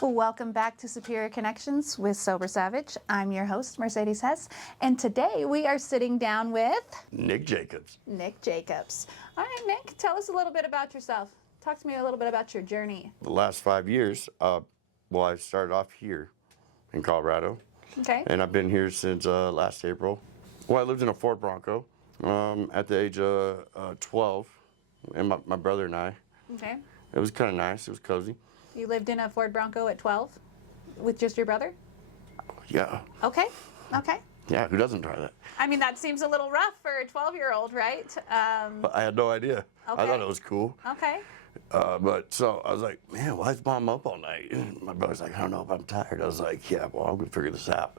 Welcome back to Superior Connections with Sober Savage. I'm your host, Mercedes Hess, and today we are sitting down with Nick Jacobs. Nick Jacobs. All right, Nick, tell us a little bit about yourself. Talk to me a little bit about your journey. The last 5 years, I started off here in Colorado, Okay. and I've been here since last April. Well, I lived in a Ford Bronco at the age of 12, and my brother and I. Okay. It was kind of nice. It was cozy. You lived in a Ford Bronco at 12 with just your brother? Yeah. Okay. Okay. Yeah, who doesn't try that? I mean, that seems a little rough for a 12-year-old, right? But I had no idea. Okay. I thought it was cool. Okay. But so I was like, man, why is Mom up all night? And my brother's like, I don't know if I'm tired. I was like, yeah, well, I'm going to figure this out.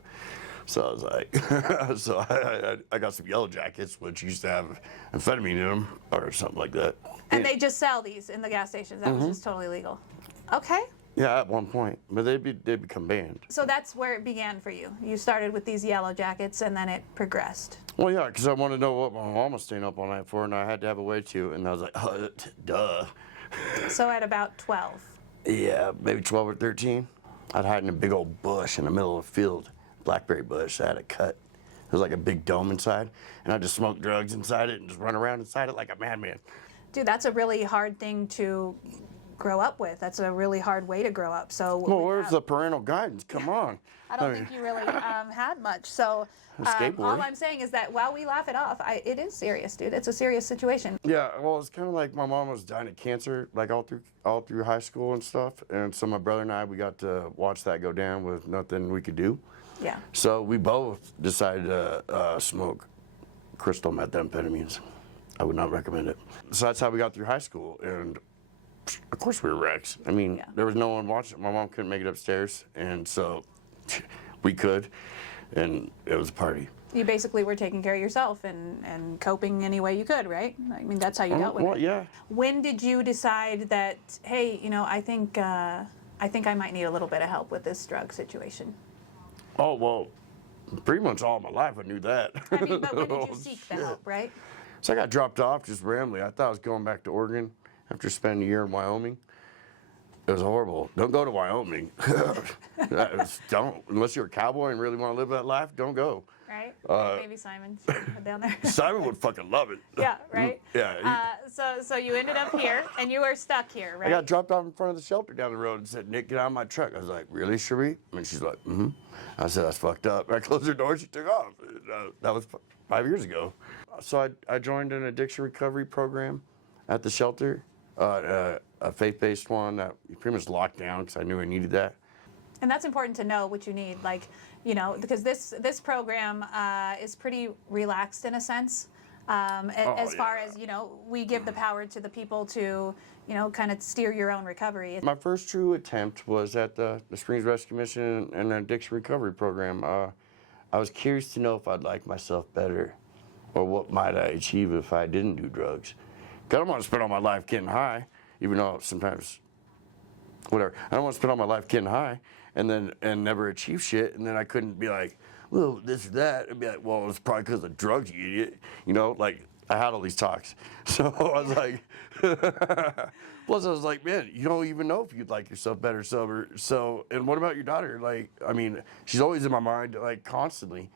So I was like, so I got some Yellow Jackets, which used to have amphetamine in them or something like that. And they just sell these in the gas stations. That was just totally legal. Okay. Yeah, at one point, but they become banned. So that's where it began for you. You started with these Yellow Jackets, and then it progressed. Well, yeah, because I wanted to know what my mom was staying up all night for, and I had to have a way to, and I was like, duh. So at about 12. Yeah, maybe 12 or 13. I'd hide in a big old bush in the middle of a field, blackberry bush. I had it cut. It was like a big dome inside, and I just smoked drugs inside it and just run around inside it like a madman. Dude, that's a really hard thing to grow up with. That's a really hard way to grow up. So Well, where's the parental guidance? Come on. I don't think you really had much. So Skateboard. all I'm saying is that while we laugh it off, it is serious, dude. It's a serious situation. Yeah, well, it's kind of like my mom was dying of cancer, like all through high school and stuff, and so my brother and I, we got to watch that go down with nothing we could do. Yeah. So we both decided to smoke crystal methamphetamines. I would not recommend it. So that's how we got through high school, and of course we were wrecks. I mean, there was no one watching. My mom couldn't make it upstairs, and so we could, and it was a party. You basically were taking care of yourself and coping any way you could, right? I mean, that's how you dealt with Well, it. yeah. When did you decide that, hey, I think I might need a little bit of help with this drug situation? Oh, well, pretty much all my life I knew that. I mean, but when did you Oh, seek the shit. help, right? So I got dropped off just randomly. I thought I was going back to Oregon after spending a year in Wyoming. It was horrible. Don't go to Wyoming. Don't. Unless you're a cowboy and really want to live that life, don't go. Right? Maybe Simon should head down there. Simon would fucking love it. Yeah, right? Yeah. So you ended up here, and you were stuck here, right? I got dropped off in front of the shelter down the road and said, Nick, get out of my truck. I was like, really, Cherie? And she's like, mm-hmm. I said, that's fucked up. I closed her door, she took off. That was 5 years ago. So I joined an addiction recovery program at the shelter, a faith-based one that pretty much locked down because I knew I needed that. And that's important to know what you need, because this program is pretty relaxed in a sense. As far as, we give the power to the people to, kind of steer your own recovery. My first true attempt was at the Springs Rescue Mission and an addiction recovery program. I was curious to know if I'd like myself better or what might I achieve if I didn't do drugs. 'Cause I don't want to spend all my life getting high, even though sometimes, whatever. I don't want to spend all my life getting high and never achieve shit, and then I couldn't be like, well, this or that. I'd be like, well, it's probably because of drugs, you idiot. Like, I had all these talks. So I was like, plus I was like, man, you don't even know if you'd like yourself better sober. So, and what about your daughter? Like, I mean, she's always in my mind, like, constantly.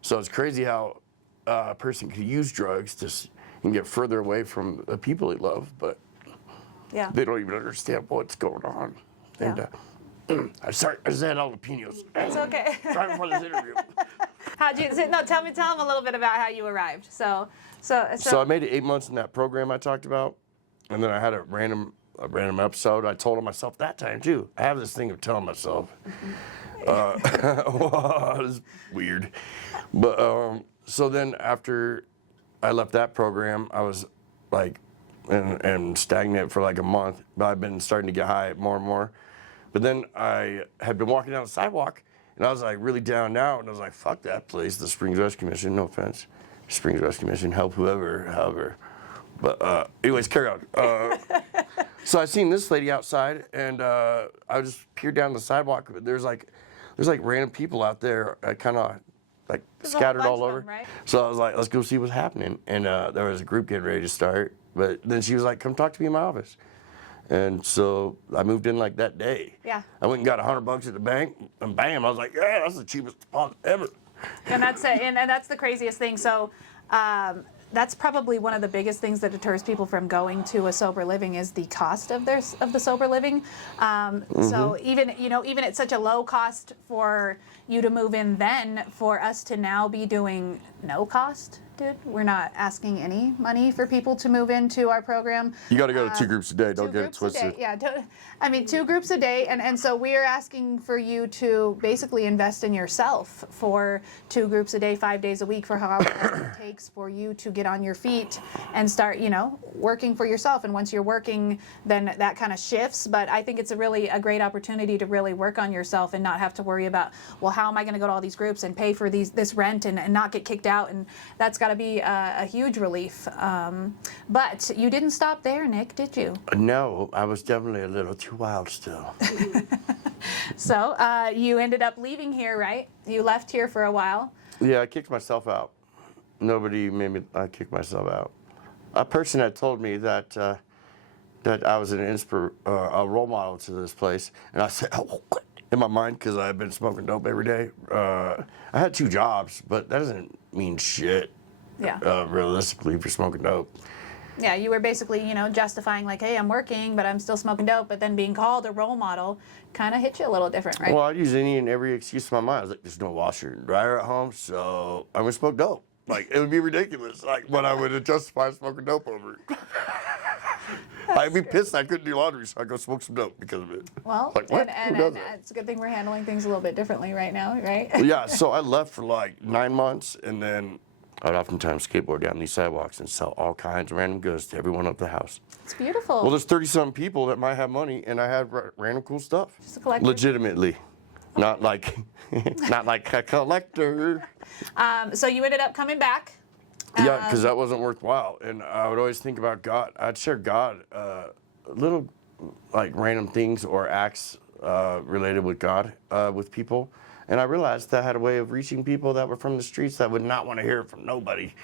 So it's crazy how a person could use drugs and get further away from the people they love, but Yeah. they don't even understand what's going on. Yeah. And I'm sorry, I just had jalapenos. It's okay. Right before this interview. Tell them a little bit about how you arrived. So I made it 8 months in that program I talked about, and then I had a random episode. I told myself that time too. I have this thing of telling myself. It's weird, but so then after I left that program, I was like, and stagnant for like a month. But I've been starting to get high more and more. But then I had been walking down the sidewalk, and I was like really down now, and I was like, fuck that place, the Springs Rescue Mission, no offense. Springs Rescue Mission, help however. But anyways, carry on. So I seen this lady outside, and I just peered down the sidewalk. There's like random people out there, kind of like scattered all over. Them, right? So I was like, let's go see what's happening. And there was a group getting ready to start. But then she was like, come talk to me in my office. And so I moved in like that day. Yeah. I went and got $100 at the bank, and bam, I was like, yeah, that's the cheapest deposit ever. And that's it. And that's the craziest thing. So that's probably one of the biggest things that deters people from going to a sober living is the cost of the sober living. So even even at such a low cost for you to move in, then for us to now be doing no cost, dude, we're not asking any money for people to move into our program. You got to go to 2 groups a day. Don't get it twisted. Yeah, I mean 2 groups a day, and so we are asking for you to basically invest in yourself for 2 groups a day, 5 days a week, for however long it takes for you to get on your feet and start, working for yourself. And once you're working, then that kind of shifts. But I think it's a great opportunity to really work on yourself and not have to worry about, well, how am I going to go to all these groups and pay for this rent and not get kicked out? And that's got to be a huge relief. But you didn't stop there, Nick, did you? No, I was definitely a little too wild still. So you ended up leaving here, right? You left here for a while. Yeah, I kicked myself out. Nobody made me. I kicked myself out. A person had told me that that I was a role model to this place, and I said, oh, what? In my mind, because I had been smoking dope every day. I had 2 jobs, but that doesn't mean shit. Yeah. Realistically, if you're smoking dope. Yeah, you were basically, justifying like, hey, I'm working, but I'm still smoking dope. But then being called a role model kind of hit you a little different, right? Well, I use any and every excuse in my mind. I was like, there's no washer and dryer at home, so I'm gonna smoke dope. Like, it would be ridiculous. Like, but I would justify smoking dope over it. I'd be pissed I couldn't do laundry, so I'd go smoke some dope because of it. Well, like, what? and Who does that? it's a good thing we're handling things a little bit differently right now, right? Yeah, so I left for like 9 months, and then I'd oftentimes skateboard down these sidewalks and sell all kinds of random goods to everyone up the house. It's beautiful. Well, there's 30-some people that might have money, and I had random cool stuff. Just a collector. Legitimately. Not like a collector. So you ended up coming back. Yeah, because that wasn't worthwhile. And I would always think about God. I'd share God, little like random things or acts related with God with people. And I realized that I had a way of reaching people that were from the streets that would not want to hear it from nobody.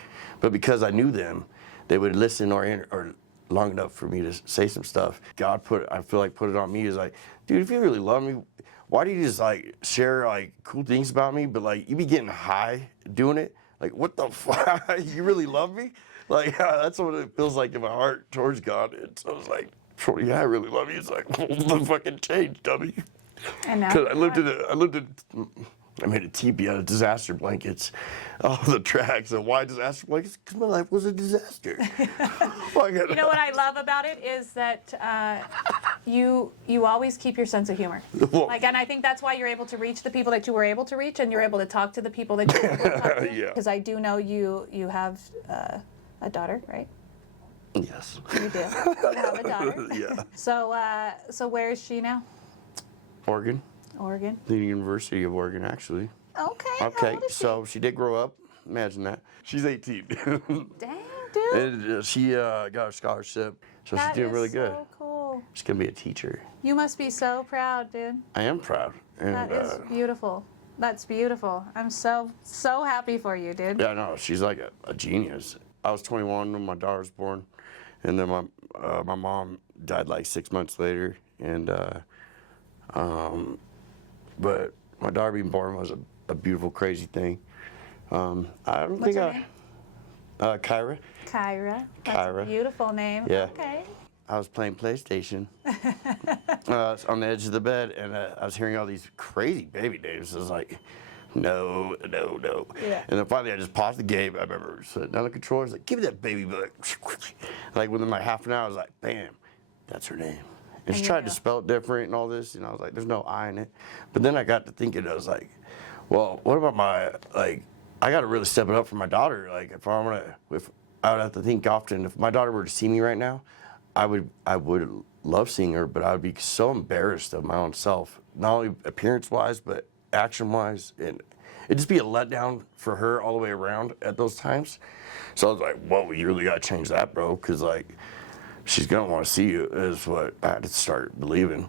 But because I knew them, they would listen or long enough for me to say some stuff. God I feel like put it on me is like, dude, if you really love me, why do you just like share like cool things about me, but like you be getting high doing it? Like, what the fuck? You really love me? Like, that's what it feels like in my heart towards God. And so I was like, yeah, I really love you. It's like, the fucking change, dummy. And now Because I made a teepee out of disaster blankets. All the tracks. And why disaster blankets? Because my life was a disaster. You know what I love about it is that you always keep your sense of humor. And I think that's why you're able to reach the people that you were able to reach, and you're able to talk to the people that you were able to talk to. Yeah. Because I do know you have a daughter, right? Yes. You do. You have a daughter. Yeah. So where is she now? Oregon. Oregon. The University of Oregon, actually. Okay. How Okay, old is she? so she did grow up. Imagine that. She's 18. Dang, dude. And she got a scholarship, so That she's doing is really good. So cool. She's gonna be a teacher. You must be so proud, dude. I am proud. And, That is beautiful. That's beautiful. I'm so happy for you, dude. yeah, no, she's like a genius. I was 21 when my daughter was born, and then my mom died like 6 months later, and but my daughter being born was a beautiful, crazy thing. I don't What's think her name? Kyra. Kyra. That's Kyra. a beautiful name. Yeah. Okay. I was playing PlayStation on the edge of the bed, and I was hearing all these crazy baby names. I was like, no. Yeah. And then finally, I just paused the game. I remember sitting down the controller. I was like, give me that baby book. Like within like half an hour, I was like, bam, that's her name. And she you tried knew. to spell it different and all this, and I was like, there's no I in it. But then I got to thinking, I was like, well, what about I got to really step it up for my daughter. Like, I would have to think often, if my daughter were to see me right now, I would love seeing her, but I would be so embarrassed of my own self, not only appearance-wise, but action-wise, and it'd just be a letdown for her all the way around at those times. So I was like, whoa, you really got to change that, bro, because, like, she's going to want to see you, is what I had to start believing.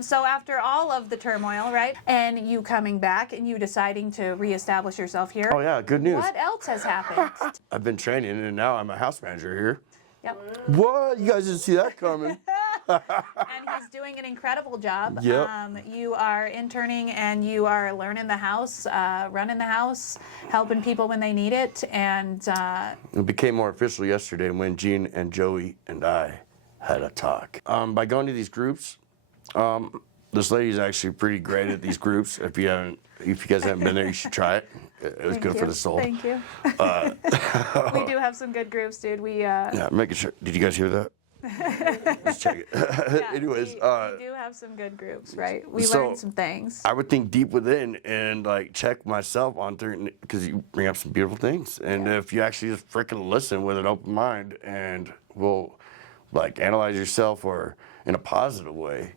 So after all of the turmoil, right, and you coming back and you deciding to reestablish yourself here. Oh, yeah, good news. What else has happened? I've been training, and now I'm a house manager here. Yep. What? You guys didn't see that coming. and he's doing an incredible job. Yep. You are interning and you are learning the house, running the house, helping people when they need it, and It became more official yesterday when Gene and Joey and I had a talk. By going to these groups, this lady's actually pretty great at these groups. If you guys haven't been there, you should try it. It was good for the soul. Thank you. We do have some good groups, dude. Yeah, making sure. Did you guys hear that? Let's check it. Yeah, Anyways, we do have some good groups, right? We so- learned some things. I would think deep within and like check myself on certain, because you bring up some beautiful things, and if you actually just freaking listen with an open mind and will like analyze yourself or in a positive way,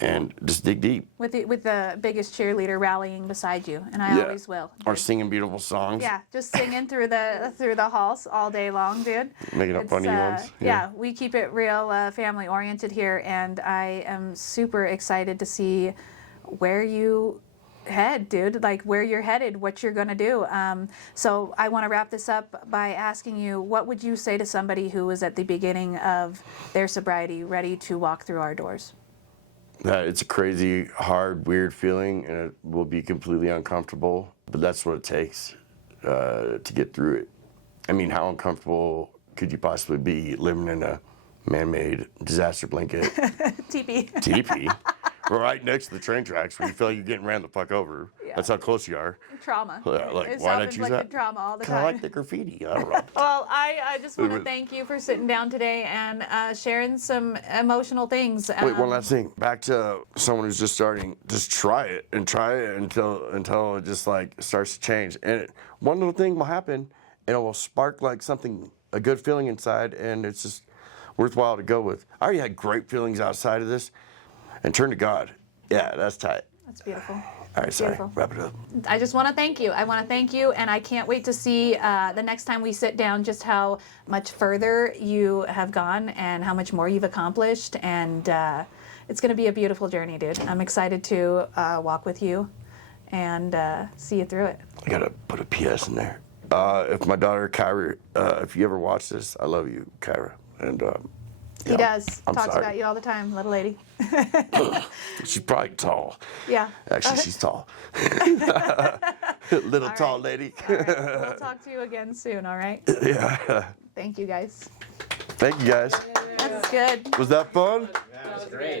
and just dig deep. With the biggest cheerleader rallying beside you, and I always will. Or singing beautiful songs. Yeah, just singing through the halls all day long, dude. Making up It's, funny ones. Yeah, we keep it real family oriented here, and I am super excited to see where you head, dude. Like where you're headed, what you're gonna do. So I want to wrap this up by asking you, what would you say to somebody who was at the beginning of their sobriety, ready to walk through our doors? It's a crazy, hard, weird feeling, and it will be completely uncomfortable, but that's what it takes to get through it. I mean, how uncomfortable could you possibly be living in a man-made disaster blanket TP. teepee right next to the train tracks where you feel like you're getting ran the fuck over? Yeah. That's how close you are. Trauma. Yeah, like, It's why did I choose self-inflicted that? trauma all the Kind of time. like the graffiti. I don't know. Well, I just want to thank you for sitting down today and sharing some emotional things. Wait, one last thing. Back to someone who's just starting. Just try it until it just like starts to change. And one little thing will happen, and it will spark like something, a good feeling inside, and it's just worthwhile to go with. I already had great feelings outside of this, and turn to God. Yeah, that's tight. That's beautiful. All right, sorry. Beautiful. Wrap it up. I just want to thank you. I want to thank you, and I can't wait to see the next time we sit down just how much further you have gone and how much more you've accomplished. And it's going to be a beautiful journey, dude. I'm excited to walk with you and see you through it. I gotta put a PS in there. If my daughter Kyra, if you ever watch this, I love you, Kyra. And He does. I'm Talks sorry. about you all the time, little lady. She's probably tall. Yeah. Actually, she's tall. Little tall lady. All right. We'll talk to you again soon, all right? Yeah. Thank you, guys. Thank you guys. That's good. Was that fun? That was great.